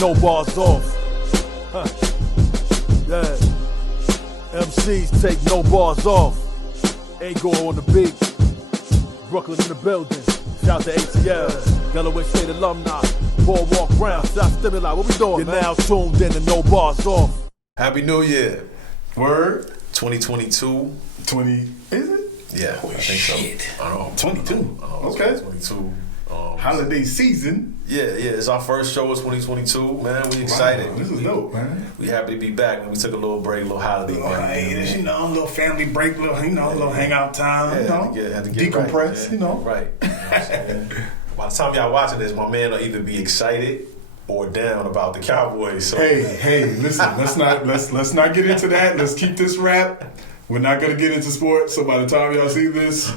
No bars off. Huh. Yeah. MCs take no bars off. Ego on the beat. Brooklyn in the building. Shout to ATL. Delaware State alumni. Boardwalk Round. South Stimuli. What we doing, You're now tuned in to No Bars Off. Happy New Year. Word. 2022. 20, is it? Yeah, Holy I think shit. so. I don't know. 22. Okay. 2022. Holiday season. Yeah, it's our first show of 2022, man. We excited. Wow, this is dope, man. We happy to be back, man. We took a little break, a little holiday. Hey, this, a little family break, little hangout time, had to get decompress, right, Right. You know what I'm saying? By the time y'all watching this, my man will either be excited or down about the Cowboys. So. Hey, listen, let's not get into that. Let's keep this rap. We're not gonna get into sports, so by the time y'all see this,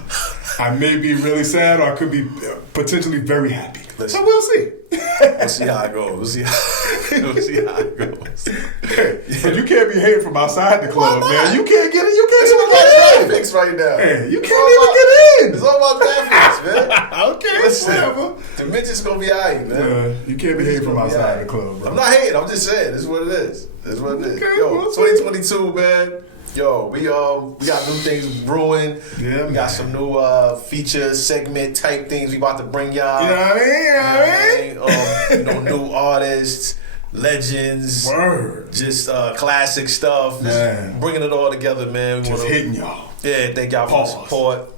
I may be really sad or I could be potentially very happy. Listen, so we'll see. We'll see how it goes. We'll see how it goes. Hey, but you can't be hating from outside the club, man. You can't get it. You can't it's even get in. Graphics right now. Hey, you can't even get in. It's all about graphics, man. Okay, listen, whatever. The midget's gonna be alright, man. You can't be hating from outside the club, bro. I'm not hating. I'm just saying. This is what it is. Okay, Yo, 2022, man. Yo, we got new things brewing. Yeah, we got some new feature segment type things we about to bring y'all. You know what I mean? New artists, legends, word, just classic stuff. Man. Bringing it all together, man. Just hitting y'all. Yeah, thank y'all for the support.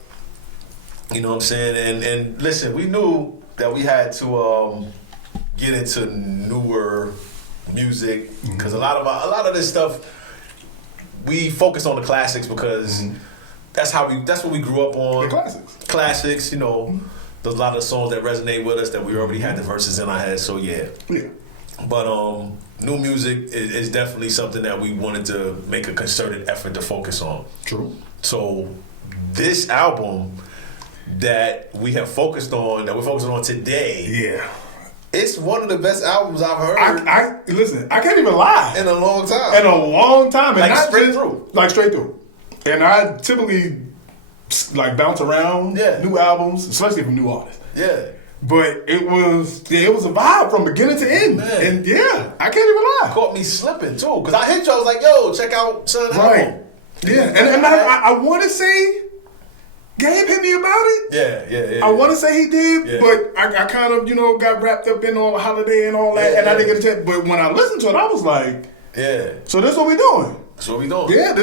You know what I'm saying? And listen, we knew that we had to get into newer music because a lot of this stuff. We focus on the classics because that's what we grew up on. The classics, there's a lot of songs that resonate with us that we already had the verses in our head. So yeah. But new music is definitely something that we wanted to make a concerted effort to focus on. True. So this album that we're focusing on today. Yeah. It's one of the best albums I've heard. Listen, I can't even lie. In a long time. And Like not straight just, through. Like straight through. And I typically bounce around new albums, especially from new artists. Yeah. But it was a vibe from beginning to end. Man. And yeah, I can't even lie. Caught me slipping too. Cause I hit you, I was like, yo, check out Son album. Yeah. And I wanna say Gabe hit me about it. Yeah. I want to say he did, but I kind of, got wrapped up in all the holiday and all that, and I didn't get a chance. But when I listened to it, I was like, so this is what we doing. That's what we doing. Yeah,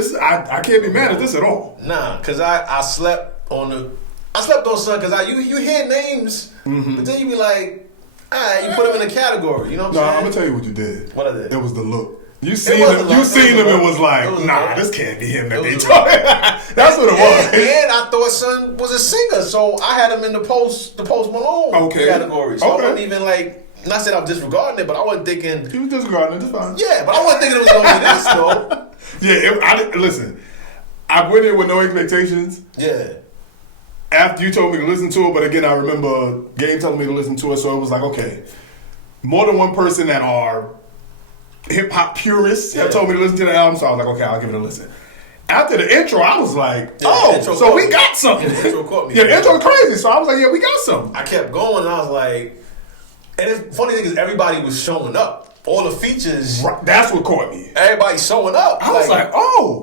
I can't be mad at this at all. Nah, cause I slept on Son, cause you hear names, but then you be like, alright, you put them in a category. You know what I'm saying? I'm gonna tell you what you did. What I did? It was the look. You seen him and was like, this can't be him that they talking. That's what it was. And I thought Son was a singer, so I had him in the Post Malone category. So I wasn't even not saying I was disregarding it, but I wasn't thinking. You was disregarding it, it's fine. Yeah, but I wasn't thinking it was gonna be this though. Listen, I went in with no expectations. Yeah. After you told me to listen to it, but again, I remember Gabe telling me to listen to it, so it was like, okay, more than one person that are hip-hop purists have told me to listen to the album, so I was like, okay, I'll give it a listen. After the intro, I was like, so we got something. The intro caught me. The intro's crazy, so I was like, we got something. I kept going, and I was like, and the funny thing is everybody was showing up. All the features. Right, that's what caught me. Everybody's showing up. I was like,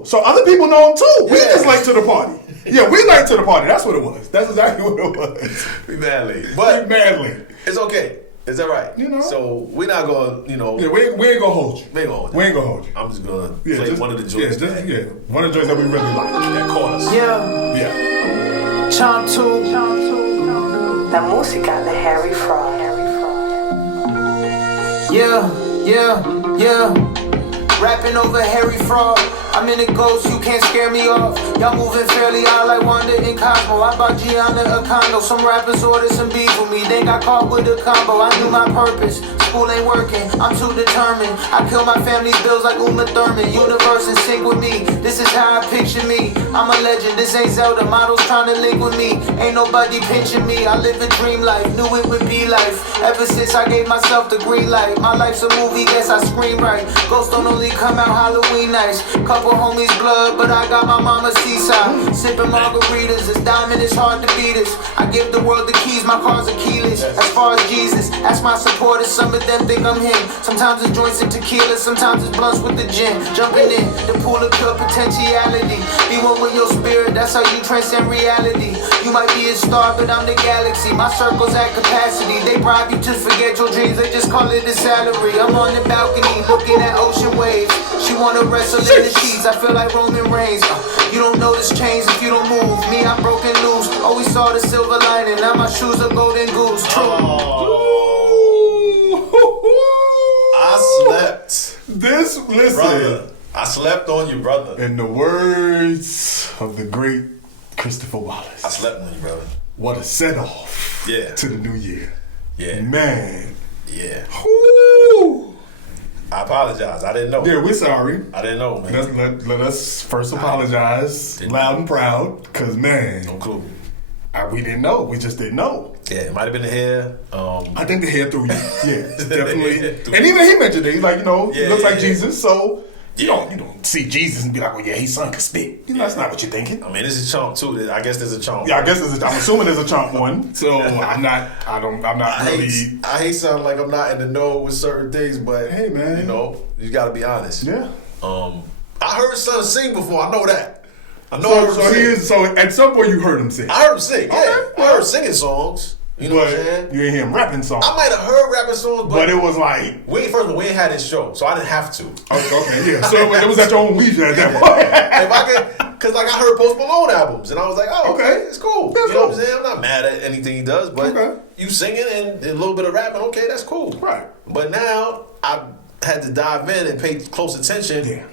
so other people know him too. We just late to the party. Yeah, we late to the party. That's what it was. That's exactly what it was. We mad late. But late. It's okay. Is that right? So we're not going, Yeah, we ain't gonna hold you. We ain't gonna hold you. I'm just gonna play one of the joints. One of the joints that we really like. That caught us. Yeah. Chant 2. La música de Harry Fraud. Yeah. Rapping over Harry Fraud. I'm in a ghost, you can't scare me off. Y'all moving fairly odd like Wanda in Cosmo. I bought Gianna a condo. Some rappers ordered some beef with me. They got caught with a combo. I knew my purpose. School ain't working, I'm too determined. I kill my family's bills like Uma Thurman. Universe in sync with me, this is how I picture me. I'm a legend, this ain't Zelda. Models trying to link with me. Ain't nobody pinching me. I live a dream life, knew it would be life. Ever since I gave myself the green light. My life's a movie, guess I scream right. Ghosts don't only come out Halloween nights. Couple couple homies blood, but I got my mama seaside. Sipping margaritas, this diamond is hard to beat us. I give the world the keys, my cars are keyless. As far as Jesus, ask my supporters, some of them think I'm him. Sometimes it's joints and tequila, sometimes it's blunts with the gin. Jumping in, the pool of pure potentiality. Be one with your spirit, that's how you transcend reality. You might be a star, but I'm the galaxy. My circle's at capacity. They bribe you to forget your dreams, they just call it a salary. I'm on the balcony, looking at ocean waves. She wanna wrestle in the sheets, I feel like Roman Reigns. You don't notice change if you don't move. Me, I'm broken loose. Always saw the silver lining. Now my shoes are golden goose. True. I slept. Listen. Brother, I slept on you, brother. In the words of the great Christopher Wallace. I slept on you, brother. What a set-off to the new year. Yeah. Man. Yeah. Whoo. I apologize. I didn't know. Yeah, we're sorry. I didn't know, man. Let us first apologize loud and proud, because, man. No clue. We didn't know. We just didn't know. Yeah, it might have been the hair. I think the hair threw you. Yeah, definitely. And even he mentioned it. He's like, he looks like Jesus, so you don't see Jesus and be like, well, yeah, his son can spit. That's not what you're thinking. I mean, this is chomp too. I guess there's a chomp. Yeah, I'm assuming there's a chomp one. So I'm not really. I hate sounding like I'm not in the know with certain things, but hey, man, you got to be honest. Yeah. I heard son sing before. I know that. I know. So at some point you heard him sing. I heard him sing. Yeah, okay. I heard singing songs. You know what I'm saying? You didn't hear him rapping songs. I might have heard rapping songs, but it was like first of all, we ain't had this show, so I didn't have to. Okay, yeah. So it was at your own leisure at that point. If I could, because like I heard Post Malone albums, and I was like, oh, okay, it's cool. That's you know what I'm saying? I'm not mad at anything he does, but you singing and a little bit of rapping, okay, that's cool. Right. But now I had to dive in and pay close attention. Yeah.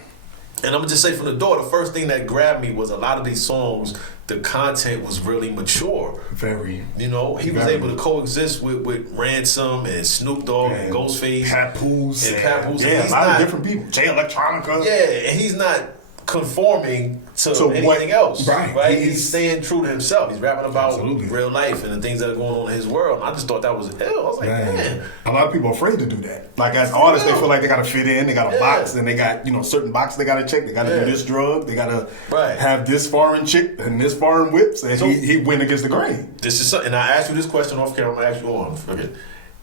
And I'm gonna just say from the door, the first thing that grabbed me was a lot of these songs. The content was really mature. Very. He was able to coexist with Ransom and Snoop Dogg and Ghostface, Papoose, and a lot of different people. Jay Electronica. Yeah, and he's not conforming to anything else. Right. He's staying true to himself. He's rapping about real life and the things that are going on in his world. And I just thought that was ill. I was like, man. A lot of people are afraid to do that. Like as artists, they feel like they gotta fit in. They got a box, and they got certain boxes they gotta check. They gotta do this drug. They gotta have this foreign chick and this foreign whips. And he went against the grain. This is something. And I asked you this question off camera. I'm gonna ask you on. Okay.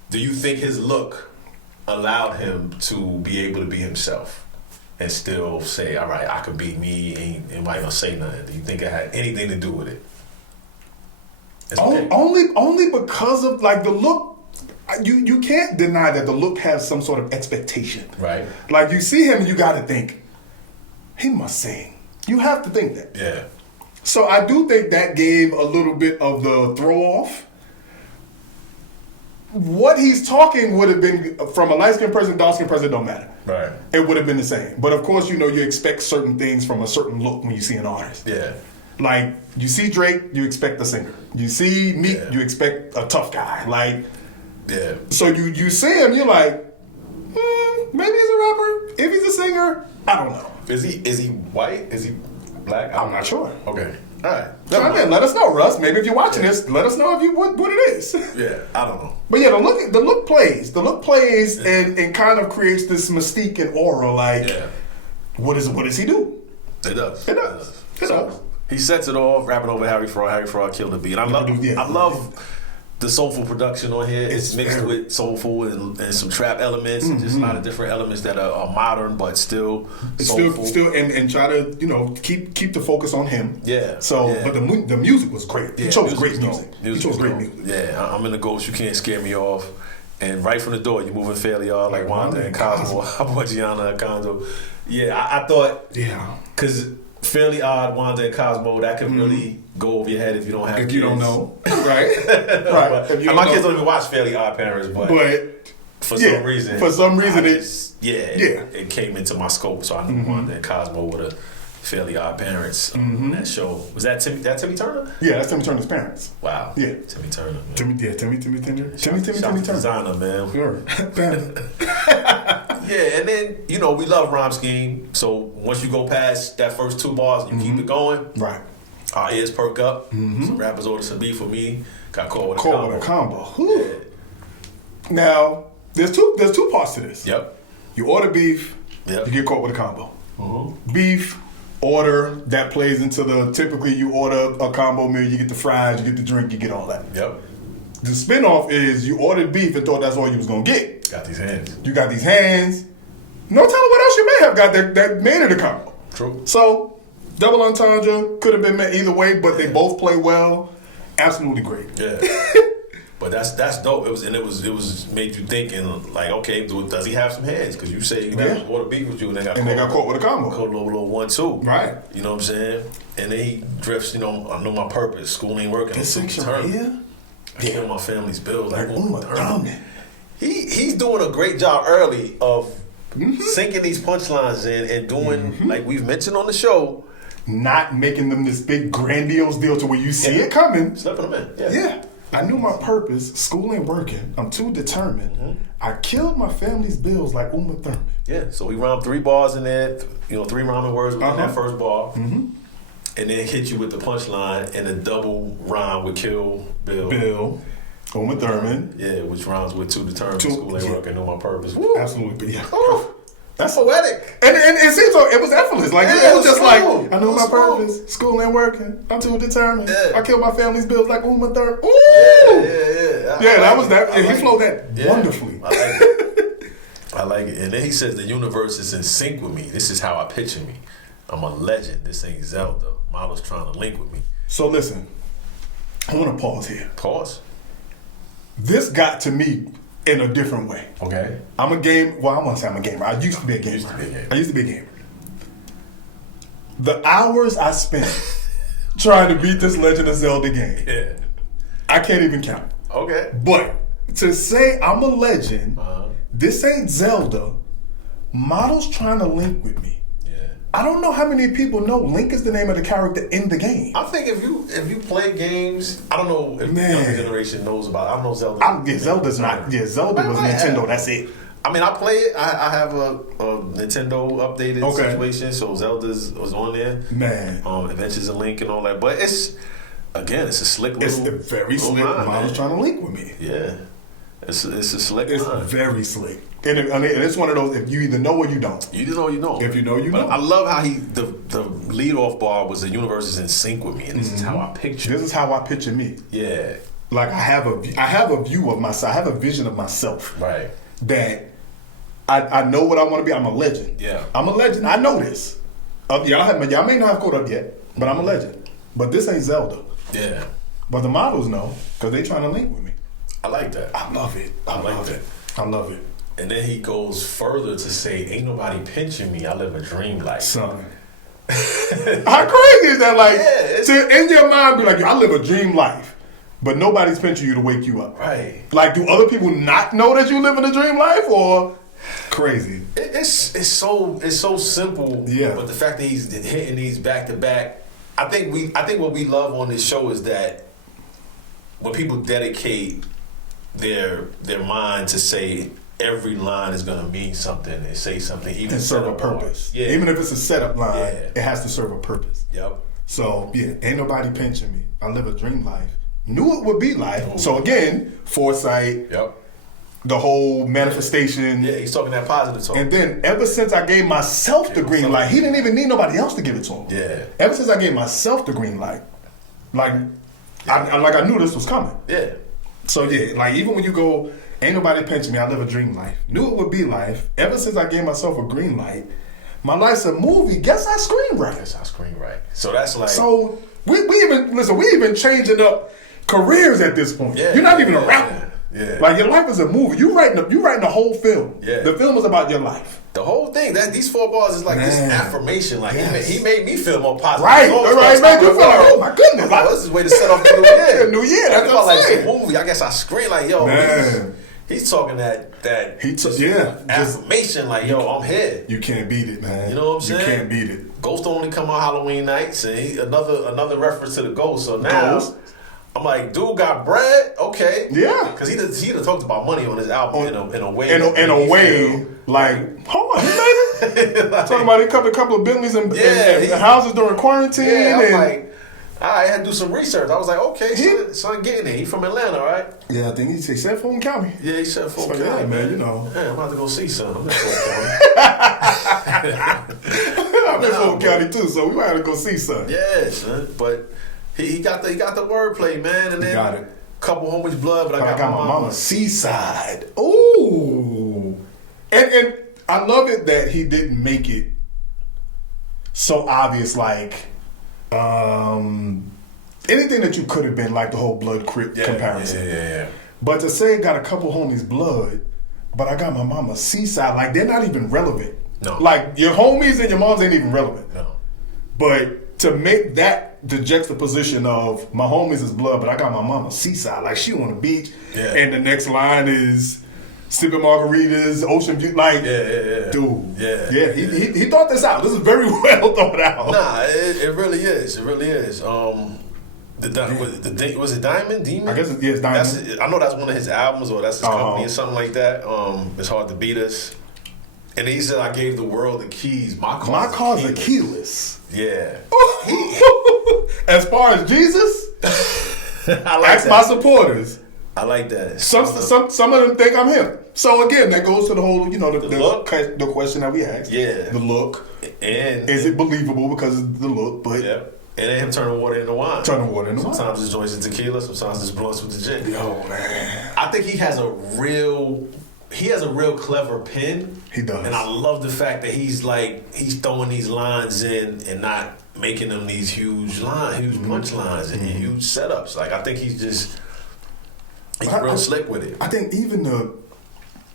Do you think his look allowed him to be able to be himself? And still say, all right, I could be me, ain't anybody gonna say nothing. Do you think it had anything to do with it? Only because of like the look. You can't deny that the look has some sort of expectation. Right. Like you see him and you gotta think, he must sing. You have to think that. Yeah. So I do think that gave a little bit of the throw off. What he's talking would have been from a light-skinned person, dark-skinned person, don't matter. Right. It would have been the same. But of course, you expect certain things from a certain look when you see an artist. Yeah. Like, you see Drake, you expect a singer. You see Meek, you expect a tough guy. Like, so you see him, you're like, maybe he's a rapper. If he's a singer, I don't know. Is he white? Is he black? I'm not sure. Okay. All right. Chime in. Let us know, Russ. Maybe if you're watching this, let us know if what it is. Yeah, I don't know. But yeah, the look plays. The look plays and kind of creates this mystique and aura. Like, what does he do? It does. It does. He sets it off, rapping over Harry Fraud. Harry Fraud killed the beat. I love the soulful production on here. It's mixed with soulful and some trap elements and just a lot of different elements that are modern but still soulful. Still and try to keep the focus on him. Yeah. So, but the music was great. He chose great music. He chose great music. Yeah, I'm in the Ghost. You can't scare me off. And right from the door, you're moving fairly hard like Wanda and Cosmo, Gianna and Kondo. Yeah, I thought. Yeah. Because Fairly Odd, Wanda and Cosmo, that can really go over your head if you don't have kids. You don't know. Right. Right. My kids don't even watch Fairly Odd Parents, but for some reason, it came into my scope, so I knew Wanda and Cosmo were the Fairly Odd Parents on that show. Was that Timmy Turner? Yeah, that's Timmy Turner's parents. Wow. Yeah. Timmy Turner. Man. Timmy Turner. Timmy Turner. Turner. Designer, man. Sure. Yeah, and then, we love Rhyme Scheme. So once you go past that first two bars and you keep it going, right, our ears perk up. Some rappers ordered some beef for me. Got caught with a combo. Yeah. Now, there's two parts to this. Yep. You order beef, you get caught with a combo. beef, order, that plays into the, typically you order a combo meal, you get the fries, you get the drink, you get all that. Yep. The spinoff is you ordered beef and thought that's all you was going to get. Got these hands. You got these hands. No telling what else you may have got that made it a combo. True. So, double entendre could have been met either way, but they both play well. Absolutely great. Yeah. But that's dope. It was made you thinking like, okay, does he have some hands? Because you say you never order beef with you, and they got caught with a combo. Caught a little 1-2. Right. You know what I'm saying? And then he drifts. I know my purpose. School ain't working. This section right here. I kill my family's bills. Like, dominant. He's doing a great job early of sinking these punchlines in and doing like we've mentioned on the show. Not making them this big grandiose deal to where you see it coming. Slipping them in. Yeah. I knew my purpose. School ain't working. I'm too determined. I killed my family's bills like Uma Thurman. Yeah. So we rhymed 3 bars in there. 3 rhyming words within that first bar. And then hit you with the punchline and a double rhyme with Kill Bill. Uma Thurman. Yeah, which rhymes with too determined. School ain't working. Know my purpose. Woo. Absolutely. Yeah. Oh, that's poetic. And it seems like it was effortless. Like it was just smooth. like, I know my purpose. School ain't working. I'm too determined. Yeah. I killed my family's bills like Uma Thurman. Ooh. Yeah. That was that. And he flowed that wonderfully. I like it. I like it. And then he says the universe is in sync with me. This is how I picture me. I'm a legend. This ain't Zelda. Models trying to link with me. So listen, I want to pause here. Pause. This got to me in a different way. Okay. I'm a game. Well, I want to say I'm a gamer. I used to be a gamer. I used to be a gamer. The hours I spent trying to beat this Legend of Zelda game, I can't even count. Okay. But to say I'm a legend, this ain't Zelda. Models trying to link with me. I don't know how many people know Link is the name of the character in the game. I think if you play games, I don't know if the younger generation knows about it. I don't know Zelda. Zelda's not. Yeah, Zelda was Nintendo. That's it. I mean, I play it. I have a Nintendo updated situation, so Zelda's was on there. Man. Adventures of Link and all that. But it's a slick little. It's the very slick. Models trying to link with me. Yeah. It's a slick It's line. very slick. And it's one of those, if you either know or you don't. You know you know. If you know, you know. I love how the lead off bar was the universe is in sync with me, and this is how I picture. This is how I picture me. Yeah. Like I have a view of myself. I have a vision of myself. Right. That I know what I want to be. I'm a legend. Yeah. I'm a legend. I know this. Y'all may not have caught up yet, but I'm a legend. But this ain't Zelda. Yeah. But the models know because they trying to link with me. I like that. I love it. I love it. And then he goes further to say, ain't nobody pinching me. I live a dream life. Son. How crazy is that? Like, to in your mind be like, I live a dream life, but nobody's pinching you to wake you up. Right. Like, do other people not know that you live in a dream life, or crazy? It's so simple. Yeah. But the fact that he's hitting these back to back, I think what we love on this show is that when people dedicate their mind to say every line is going to mean something and say something, even and serve a purpose. Yeah. Even if it's a setup line, it has to serve a purpose. Yep. So yeah, ain't nobody pinching me. I live a dream life. Knew it would be life. Ooh. So again, foresight. Yep. The whole manifestation. Yeah, he's talking that positive talk. And then ever since I gave myself the green light, he didn't even need nobody else to give it to him. Yeah. Ever since I gave myself the green light, I knew this was coming. Yeah. So yeah, like even when you go, ain't nobody pinching me, I live a dream life. Knew it would be life. Ever since I gave myself a green light, my life's a movie. Guess I screenwrite. So that's like. So we even changing up careers at this point. Yeah, You're not even a rapper. Yeah. Like your life is a movie. You writing the whole film. Yeah. The film is about your life. The whole thing, these 4 bars is like this affirmation. Like he made me feel more positive. Right. Made you feel like, oh my goodness. Like, this is a way to set off the new year. New year. That's what I'm saying. Movie. I guess I scream like, yo, man. He's talking that affirmation. Like, yo, I'm here. You can't beat it, man. You know what I'm saying? You can't beat it. Ghost only come on Halloween nights, and another reference to the Ghost. So now. Ghost. I'm like, dude got bread, okay? Yeah, because he done talked about money on his album in a way. In a way, like, hold on, he made it. Like, talking about a couple of Bentleys and houses during quarantine. Yeah, I'm like, I had to do some research. I was like, okay, son getting it. He from Atlanta, right? Yeah, I think he said Fulton County. Yeah, he said Fulton County, yeah, man. You know, I'm about to go see son. I'm in Fulton County. I'm in Fulton County too, so we might have to go see son. Yeah, son. But he got the wordplay, man. And then got it. Couple homies blood, but I got my mama. Seaside. Ooh. And I love it that he didn't make it so obvious, like anything that you could have been, like the whole blood Crip comparison. Yeah. But to say got a couple homies blood, but I got my mama Seaside, like they're not even relevant. No. Like your homies and your moms ain't even relevant. No. But to make that the juxtaposition of my homies is blood, but I got my mama Seaside, like she on the beach, and the next line is sipping margaritas, ocean view, like, dude, he thought this out. This is very well thought out. Nah, it really is. It really is. Was it Diamond? Demon? I guess it's Diamond. I know that's one of his albums, or that's his company, or something like that. It's Hard to Beat Us. And he said, I gave the world the keys. My car's are keyless. Yeah. As far as Jesus, ask my supporters. I like that. Some of them think I'm him. So again, that goes to the whole, the question that we asked. Yeah. The look. And is it believable because of the look? But yeah. And then him turning water into wine. Sometimes it's joints and tequila. Sometimes it's blunts with the gin. Yo, man. I think he has a real clever pen. He does. And I love the fact that he's throwing these lines in and not making them these huge punch lines and huge setups. Like, I think he's real slick with it. I think even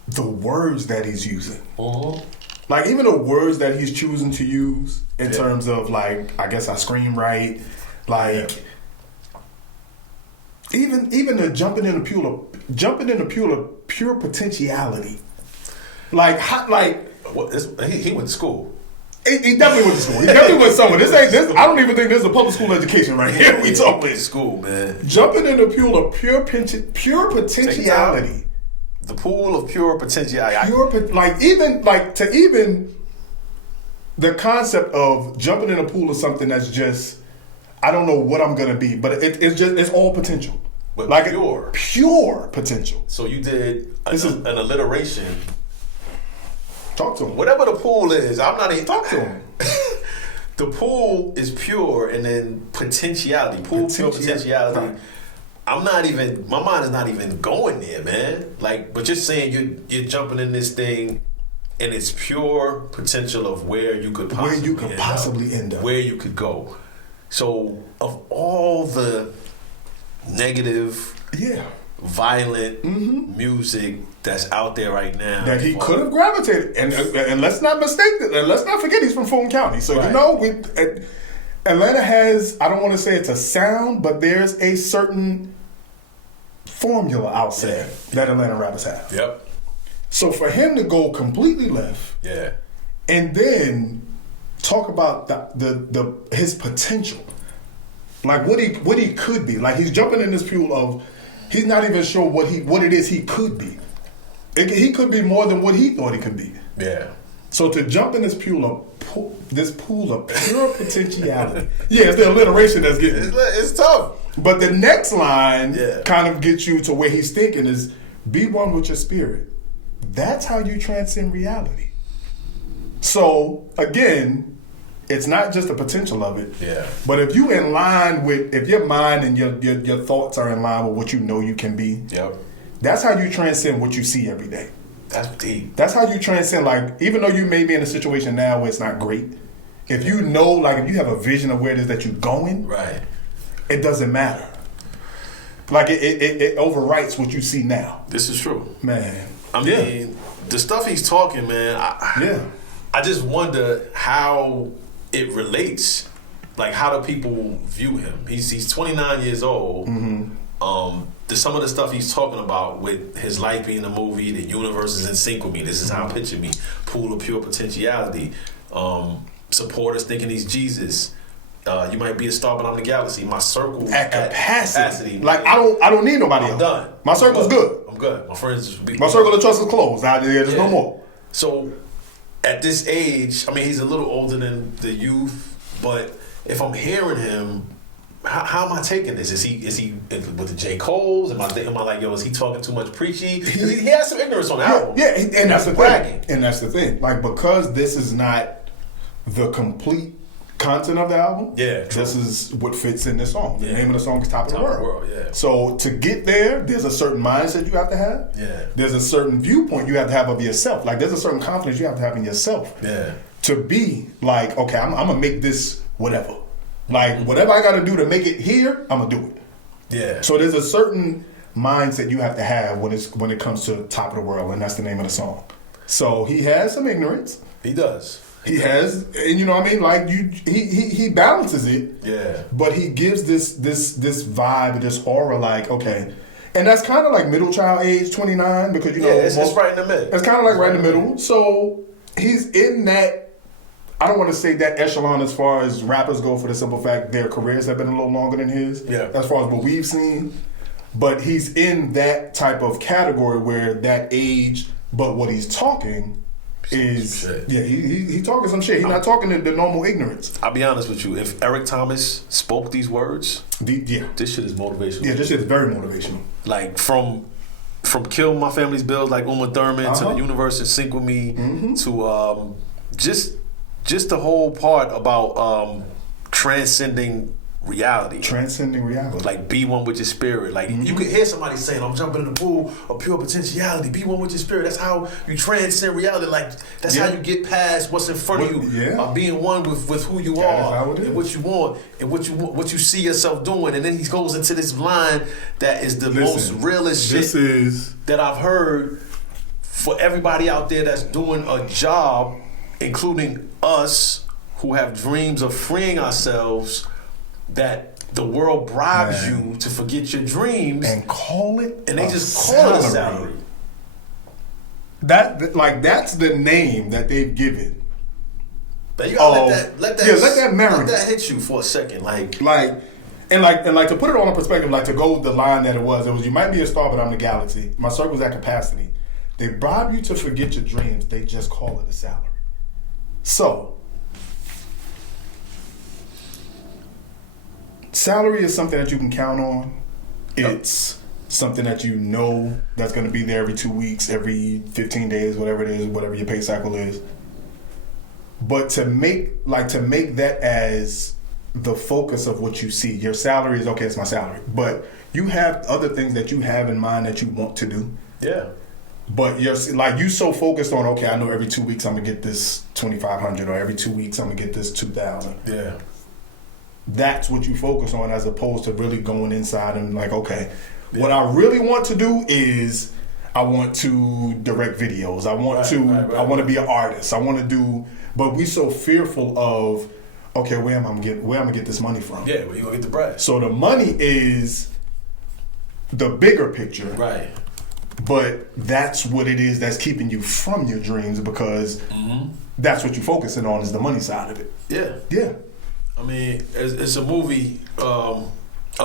the words that he's using. Mm-hmm. Like, even the words that he's choosing to use in terms of, like, I guess I scream right. Like, even the jumping in the pure potentiality. Like, he went to school. He definitely went to school. He definitely went somewhere. This. I don't even think this is a public school education right here. We talking school, man. Jumping in the pool of pure potentiality. The pool of pure potentiality. Even the concept of jumping in a pool of something that's just, I don't know what I'm gonna be, but it's all potential. But like pure potential. So you did an alliteration. Talk to him. Whatever the pool is, I'm not even talk to him. The pool is pure, and then potentiality. Pure potentiality. Right. My mind is not even going there, man. Like, but you're saying you're jumping in this thing, and it's pure potential of where you could possibly end up, where you could go. So, of all the negative, violent music that's out there right now, that he could have gravitated, and let's not mistake that, and let's not forget he's from Fulton County. So Atlanta has, I don't want to say it's a sound, but there's a certain formula out there that Atlanta rappers have. Yep. So for him to go completely left, and then talk about his potential, like what he could be, like he's jumping in this pool of, he's not even sure what it is he could be. He could be more than what he thought he could be. Yeah. So to jump in this pool of pure potentiality. It's the alliteration that's getting it's tough. But the next line kind of gets you to where he's thinking is, be one with your spirit. That's how you transcend reality. So again, it's not just the potential of it. Yeah. But if you in line with, if your mind and your thoughts are in line with what you know you can be, that's how you transcend what you see every day. That's deep. That's how you transcend, like, even though you may be in a situation now where it's not great, if you know, like, if you have a vision of where it is that you're going, it doesn't matter. Like, it overwrites what you see now. This is true. Man. I mean, the stuff he's talking, man, I just wonder how it relates. Like, how do people view him? He's 29 years old. Some of the stuff he's talking about with his life being a movie, the universe is in sync with me. This is how I picture me. Pool of pure potentiality. Supporters thinking he's Jesus. You might be a star, but I'm the galaxy. My circle at capacity. Like, I don't need nobody else. I'm done. My circle's good. I'm good. My friends. My circle of trust is closed. There's no more. So, at this age, I mean, he's a little older than the youth, but if I'm hearing him, how am I taking this? Is he with the J. Cole's? Am I like, yo, is he talking too much preachy? He has some ignorance on the album. And that's the thing. And that's the thing. Like, because this is not the complete content of the album, Yeah, true. this is what fits in this song. The name of the song is Top of the Top of the World. World, yeah. So to get there's a certain mindset you have to have. Yeah. There's a certain viewpoint you have to have of yourself. Like there's a certain confidence you have to have in yourself. Yeah. To be like, okay, I'm gonna make this whatever. Like whatever I gotta do to make it here, I'm gonna do it. Yeah. So there's a certain mindset you have to have when it comes to Top of the World, and that's the name of the song. So he has some ignorance. He does. He has, and you know what I mean. Like he balances it. Yeah. But he gives this vibe, this aura, like okay, and that's kind of like middle child age, 29, because you know it's right in the middle. It's kind of like right in the middle. So he's in that. I don't want to say that echelon as far as rappers go, for the simple fact their careers have been a little longer than his. Yeah. As far as what we've seen, but he's in that type of category where that age, but what he's talking is shit. yeah, he talking some shit. He's not talking the normal ignorance. I'll be honest with you. If Eric Thomas spoke these words, this shit is motivational. Yeah, this shit is very motivational. Like from Kill My Family's Bills, like Uma Thurman, to The Universe in Sync With Me, to just the whole part about transcending reality. Transcending reality. Like be one with your spirit. Like you could hear somebody saying, I'm jumping in the pool of pure potentiality. Be one with your spirit. That's how you transcend reality. Like that's how you get past what's in front of you. Yeah. Being one with who you are and what you want and what you see yourself doing. And then he goes into this line that is the most realest shit that I've heard for everybody out there that's doing a job, including us who have dreams of freeing ourselves, that the world bribes you to forget your dreams and call it, and they just call it a salary. That's the name that they've given. But you gotta let that marinate. Let that hit you for a second, like to put it on a perspective, like to go with the line that it was you might be a star, but I'm the galaxy. My circle's at capacity. They bribe you to forget your dreams. They just call it a salary. So, salary is something that you can count on. It's something that you know that's going to be there every 2 weeks, every 15 days, whatever it is, whatever your pay cycle is. But to make that as the focus of what you see, your salary is okay, it's my salary. But you have other things that you have in mind that you want to do. Yeah. But you're like you so focused on, okay, I know every 2 weeks I'm gonna get this $2,500, or every 2 weeks I'm gonna get this $2,000. Yeah. That's what you focus on, as opposed to really going inside and like, okay, what I really want to do is I want to direct videos. I want I want to be an artist. I want to do, but we so fearful of, okay, where am I gonna get this money from? Yeah, where you gonna get the bread? So the money is the bigger picture. Right. But that's what it is that's keeping you from your dreams, because that's what you're focusing on, is the money side of it. Yeah. Yeah. I mean, it's a movie, Up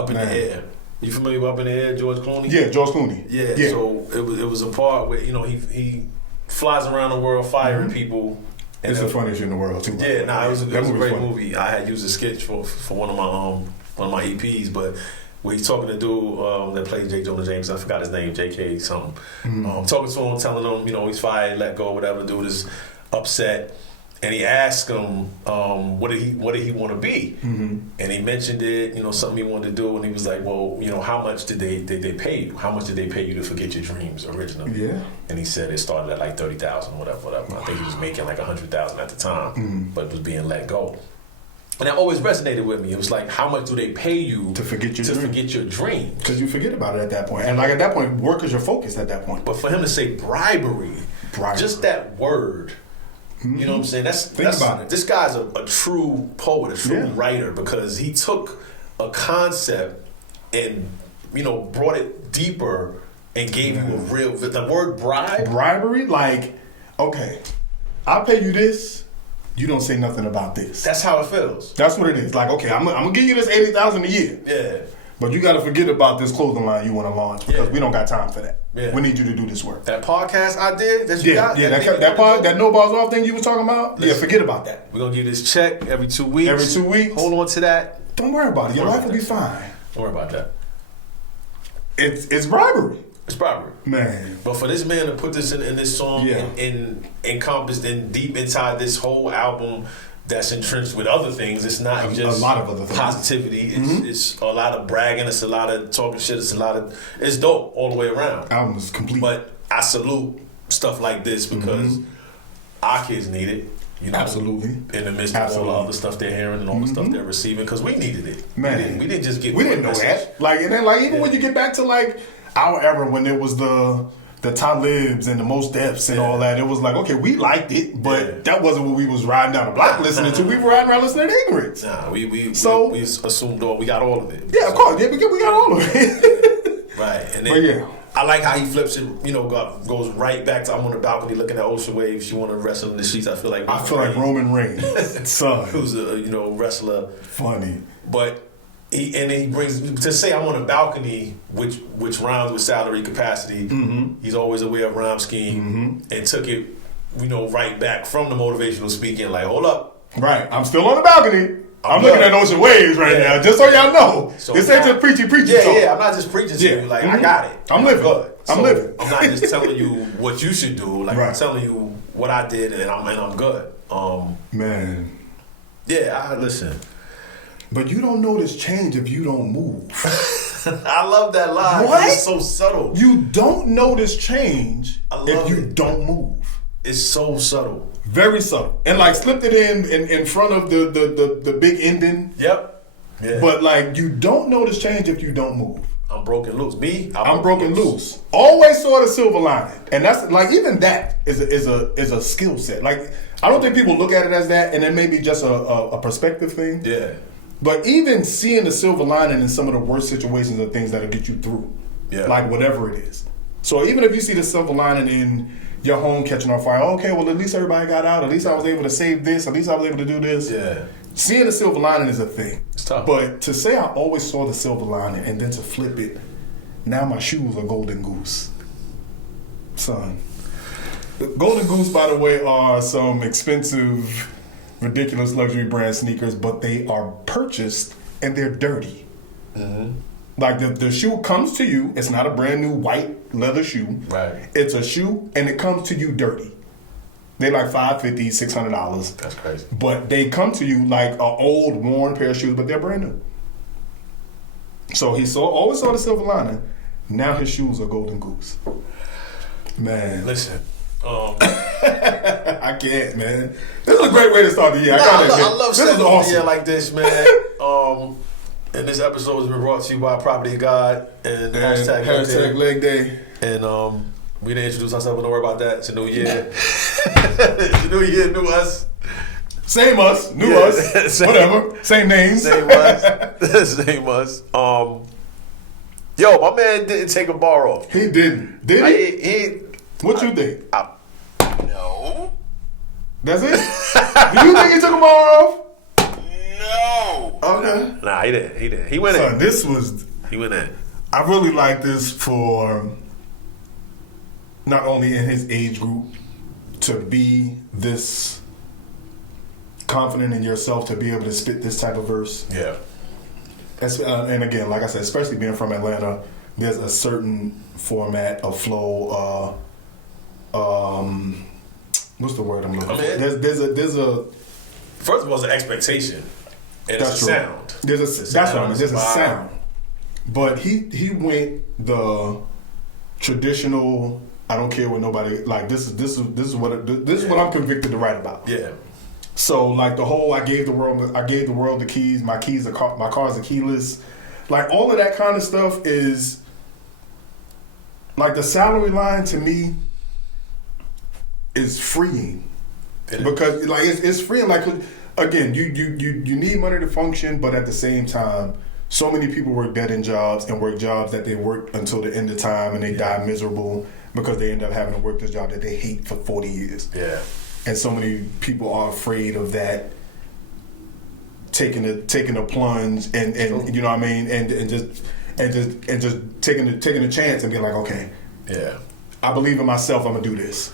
in the Air. You familiar with Up in the Air, George Clooney? Yeah, George Clooney. Yeah. So it was a part where, you know, he flies around the world firing people. And it's the funniest shit in the world too. Yeah, it was a great funny. movie. I had used a sketch for one of my EPs, but where he's talking to dude that played J. Jonah Jameson, I forgot his name, J.K. something. Talking to him, telling him, you know, he's fired, let go, whatever. Dude is upset, and he asked him, what did he want to be? And he mentioned it, you know, something he wanted to do, and he was like, well, you know, how much did they pay you? How much did they pay you to forget your dreams originally? Yeah. And he said it started at like $30,000, whatever. I think he was making like $100,000 at the time, but was being let go. And that always resonated with me. It was like, how much do they pay you to forget your dream? Because you forget about it at that point. And like at that point, work is your focus at that point. But for him to say bribery. Just that word, you know what I'm saying? Think about it. This guy's a true poet, a true writer, because he took a concept and, you know, brought it deeper and gave you a real, the word bribery, like, okay, I'll pay you this. You don't say nothing about this. That's how it feels. That's what it is. Like, okay, I'm gonna give you this $80,000 a year. Yeah. But you got to forget about this clothing line you want to launch, because we don't got time for that. Yeah. We need you to do this work. That podcast idea that you got. Yeah, that no balls off thing you was talking about. Listen, forget about that. We're gonna give this check every 2 weeks. Every 2 weeks. Hold on to that. Don't worry about it. Your life will be fine. Don't worry about that. It's bribery. It's bribery, man. But for this man to put this in this song and encompassed in deep inside this whole album, that's entrenched with other things. It's not just a lot of other things. Positivity. It's a lot of bragging. It's a lot of talking shit. It's dope all the way around. Album is complete. But I salute stuff like this because our kids need it. You know, absolutely. In the midst of all the other stuff they're hearing and all the stuff they're receiving, because we needed it. Man, we didn't just get. We didn't know that. Like, and then like even when you get back to like our era when there was the Talibs and the Most Defs and all that, it was like, okay, we liked it, but that wasn't what we was riding down the block listening to. We were riding around listening to Ignorance. Nah, we assumed we got all of it. Yeah, of course. Yeah, we got all of it. Right, and then I like how he flips it. You know, goes right back to I'm on the balcony looking at ocean waves. She want to wrestle in the sheets. I feel like Roman Reigns, son, who's a wrestler. Funny, but he brings to say I'm on a balcony, which rhymes with salary capacity. He's always aware of rhyme scheme and took it, right back from the motivational speaking. Like, hold up, right? I'm still on the balcony. I'm looking at ocean waves right now, just so y'all know. So this ain't just preachy talk. Yeah, I'm not just preaching to you. Like, I got it. I'm living. Good. I'm living. I'm not just telling you what you should do. Like, I'm telling you what I did, and I'm good. Man. Yeah, I listen. But you don't notice change if you don't move. I love that line. What? It's so subtle. You don't notice change if you don't move. It's so subtle. Very subtle. And like slipped it in front of the big ending. Yep. Yeah. But like you don't notice change if you don't move. I'm broken loose. I'm broken loose. Always saw the silver lining. And that's like even that is a skill set. Like I don't think people look at it as that, and it may be just a perspective thing. Yeah. But even seeing the silver lining in some of the worst situations are things that'll get you through. Yeah. Like whatever it is. So even if you see the silver lining in your home catching on fire, okay, well at least everybody got out. At least I was able to save this. At least I was able to do this. Yeah. Seeing the silver lining is a thing. It's tough. But to say I always saw the silver lining and then to flip it, now my shoes are Golden Goose. Son. Golden Goose, by the way, are some expensive, ridiculous luxury brand sneakers, but they are purchased and they're dirty. Like the shoe comes to you, it's not a brand new white leather shoe. Right. It's a shoe and it comes to you dirty. They're like $550, $600. That's crazy. But they come to you like an old, worn pair of shoes, but they're brand new. So he always saw the silver lining. Now his shoes are Golden Goose. Man. Listen. I can't, man. This is a great way to start the year. I love starting the year like this, man. And this episode has been brought to you by Property God and hashtag Leg Day. And we didn't introduce ourselves, but don't worry about that. It's a new year. It's a new year, new us. Same us, new us, whatever. Same names. Same us. Same us. Yo, my man didn't take a bar off. He didn't. Did he? What you think? No. That's it? Do you think he took a bar off? No. Okay. Nah, he didn't. He went in. He went in. I really like this for not only in his age group to be this confident in yourself to be able to spit this type of verse. Yeah. And again, like I said, especially being from Atlanta, there's a certain format of flow. What's the word I'm looking for? There's a. First of all, it's an expectation. And it's a sound. There's a sound. But he went the traditional. I don't care what nobody like. This is what I'm convicted to write about. Yeah. So like the whole I gave the world the keys. My cars are keyless. Like all of that kind of stuff is like the salary line to me is freeing because like it's freeing. Like again, you need money to function, but at the same time, so many people work dead-end jobs and work jobs that they work until the end of time and they die miserable because they end up having to work this job that they hate for 40 years. Yeah. And so many people are afraid of that taking a plunge and you know what I mean and just taking a chance and being like, okay, yeah, I believe in myself, I'm gonna do this.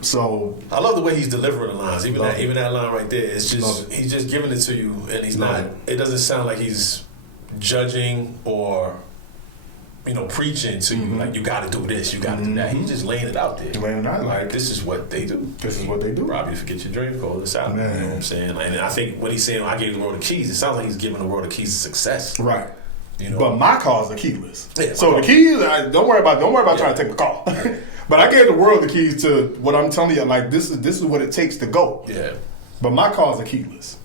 So I love the way he's delivering the lines. Even that line right there, it's just he's just giving it to you, and he's not. It doesn't sound like he's judging or preaching to you like you got to do this, you got to do that. He's just laying it out there. Laying it out. Like this is what they do. This is what they do. Robbie, forget your dreams, call this out. Man. You know what I'm saying? And I think when he's saying I gave the world the keys, it sounds like he's giving the world the keys to success. Right. You know? But my cars are keyless. Yeah, so the keys, don't worry about trying to take the car. But I gave the world the keys to what I'm telling you. Like this is what it takes to go. Yeah. But my cars are keyless.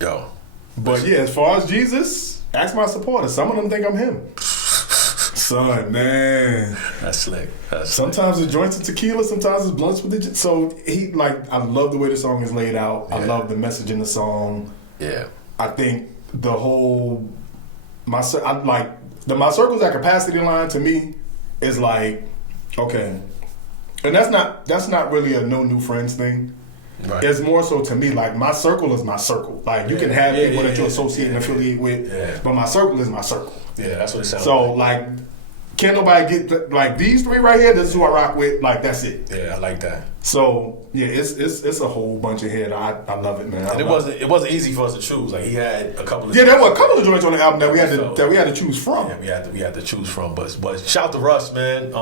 Yo. But yeah, as far as Jesus, ask my supporters. Some of them think I'm him. Son, man. That's slick. Sometimes it's joints of tequila, sometimes it's blunts with it. So I love the way the song is laid out. Yeah. I love the message in the song. Yeah. I think the whole my circles at capacity line to me is like, okay. And that's not really a no new friends thing. Right. It's more so to me like my circle is my circle. Like you can have people that you associate and affiliate with, but my circle is my circle. Yeah, that's what it sounds so like can't nobody get like these three right here. This is who I rock with. Like that's it. Yeah, I like that. So yeah, it's a whole bunch of head. I love it, man. And it wasn't easy for us to choose. Like he had a couple of there were a couple of joints on the album that we had to choose from. Yeah, we had to choose from. But shout to Russ, man.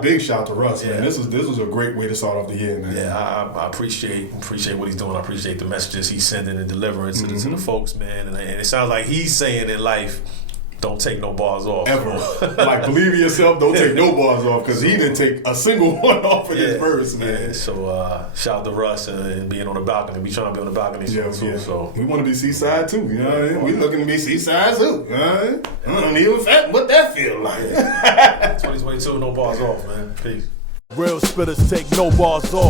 Big shout to Russ, man. This was a great way to start off the year, man. Yeah, I appreciate what he's doing. I appreciate the messages he's sending and delivering to the folks, man. And it sounds like he's saying in life, don't take no bars off. Ever. Like, believe in yourself, don't take no bars off, because he didn't take a single one off in his verse, man. Yeah. So, shout out to Russ and being on the balcony. We trying to be on the balcony too. So. We want to be seaside, too, you know what I mean? We looking to be seaside, too, you know what I mean? I don't even what that feel like. 2022, no bars off, man. Peace. Real spitters take no bars off.